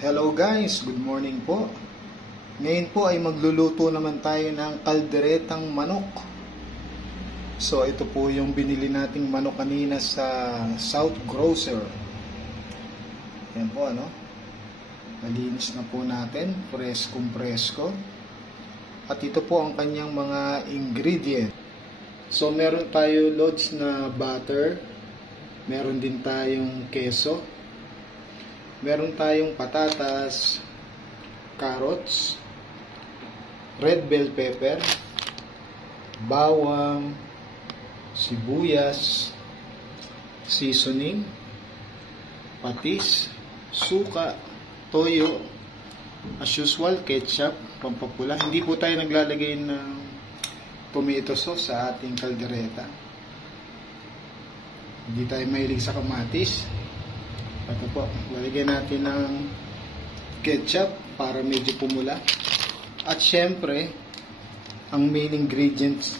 Hello guys, good morning po. Ngayon po ay magluluto naman tayo ng kalderetang manok. So ito po yung binili nating manok kanina sa South Grocer. Yan po ano. Malinis na po natin, presko. At ito po ang kanyang mga ingredient. So meron tayo loads na butter. Meron din tayong keso. Meron tayong patatas, carrots, red bell pepper, bawang, sibuyas, seasoning, patis, suka, toyo, as usual, ketchup, pampapula. Hindi po tayo naglalagay ng tomato sauce sa ating kaldereta. Hindi tayo mahilig sa kamatis. Ito po, lalagyan natin ng ketchup para medyo pumula. At syempre, ang main ingredients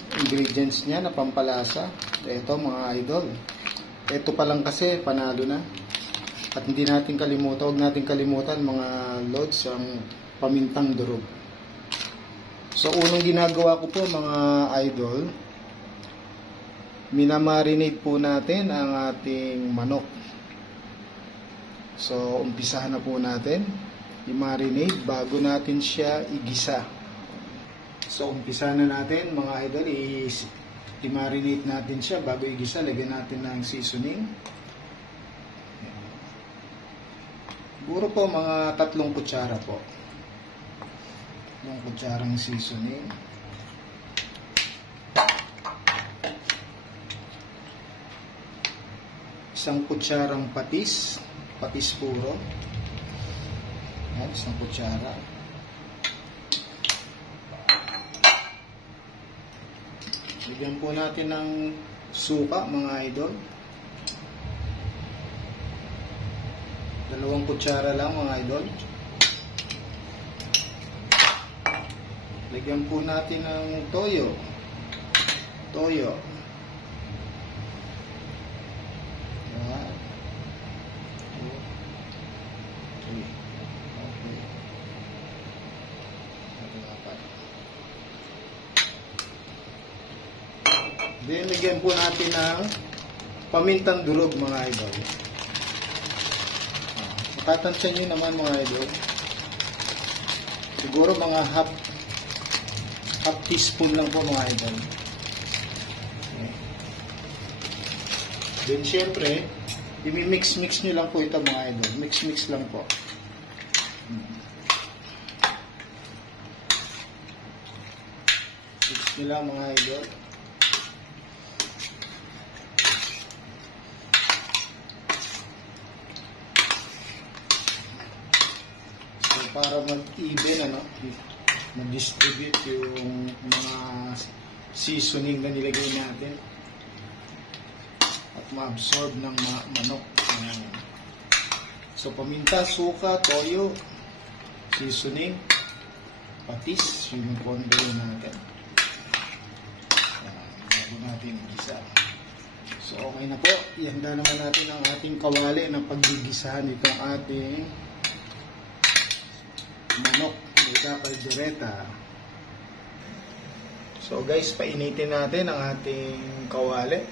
niya na pampalasa. Ito mga idol. Ito pa lang kasi, panalo na. At hindi natin kalimutan, huwag natin kalimutan mga loads, ang pamintang durog. So, unang ginagawa ko po mga idol, minamarinate po natin ang ating manok. So, umpisahan na po natin i-marinate bago natin siya igisa. So, umpisahan na natin mga idol, i-marinate natin siya bago igisa. Lagyan natin ng seasoning. Siguro po mga 3 kutsara po. 3 kutsarang seasoning. Isang kutsarang patis puro. Ayan, isang kutsara. Bigyan po natin ng suka mga idol. 2 kutsara lang mga idol. Lagyan po natin ng toyo. Then, lagyan po natin ng pamintang durog mga idol. Matatansya nyo naman mga idol. Siguro mga half teaspoon lang po mga idol. Then, syempre, i-mix nyo lang po ito mga idol. Mix lang po. Mix nyo lang mga idol. Para mag-even, mag-distribute yung mga seasoning na nilagay natin at ma-absorb ng manok. So, paminta, suka, toyo, seasoning, patis, yung kondo natin. Bago natin gisa. So, okay na po. Ihanda naman natin ang ating kawali na paggigisahan itong ating manok, kaldereta. So guys, painitin natin ang ating kawali.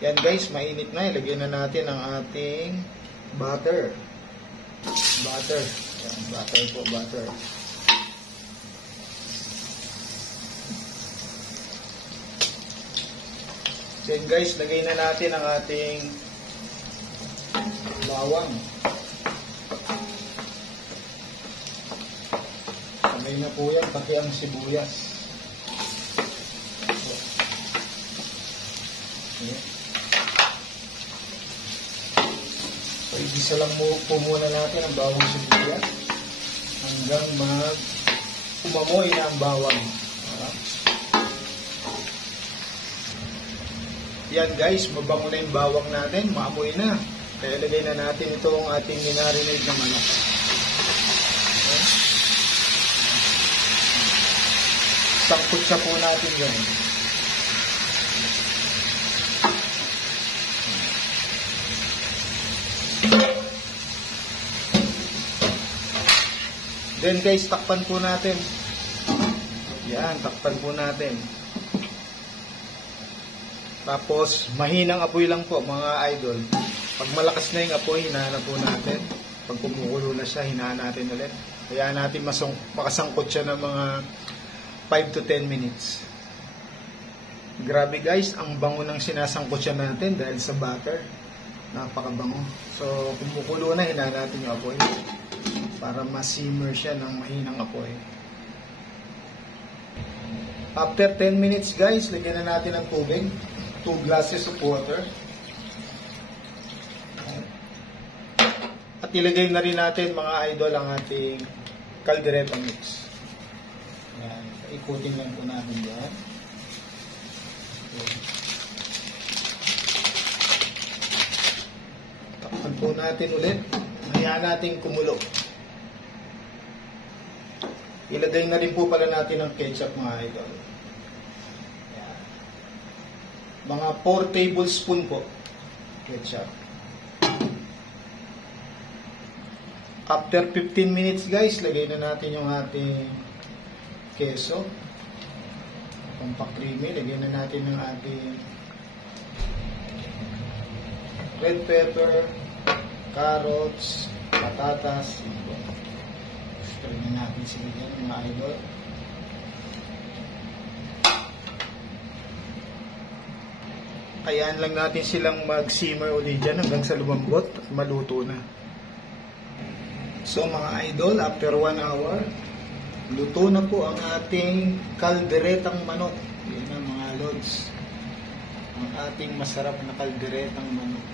Yan guys, mainit na. Ilagyan na natin ang ating butter. Yan, butter. Then guys, lagay na natin ang ating bawang. Sabay na po yan, pati ang sibuyas. Okay. So, igisa lang po muna natin ang bawang sibuyas hanggang umamoy na ang bawang. Yan guys, mabango na yung bawang natin, maamoy na. Kaya lagay na natin itong ating minarinate na manok. Sangkot siya po natin yan. Then guys, takpan po natin. Yan, takpan po natin. Tapos, mahinang apoy lang po mga idol. Pag malakas na yung apoy, hinahanap po natin. Pag kumukulo na siya, hinahan natin ulit. Kaya natin makasangkot siya ng mga 5 to 10 minutes. Grabe guys, ang bango ng sinasangkot siya natin dahil sa butter. Napakabango. So, kumukulo na, hinahan natin yung apoy. Para ma-simmer siya ng mahinang apoy. After 10 minutes guys, lagyan na natin ng tubig. 2 glasses of water. At ilagay na rin natin mga idol ang ating caldereta mix. Ayan. Ikutin lang po natin yan. Takpan po natin ulit. Hayaan natin kumulo. Ilagay na rin po pala natin ang ketchup mga idol. Ayan. Mga 4 tablespoon po ketchup. After 15 minutes guys, lagay na natin yung ating keso. Pampakreamy, lagay na natin yung ating red pepper, carrots, patatas. Stir na natin sila dyan mga idol. Kayaan lang natin silang mag-simmer ulit dyan hanggang sa lumambot at maluto na. So mga idol, after 1 hour, luto na po ang ating kalderetang manok. Yan na mga lods. Ang ating masarap na kalderetang manok.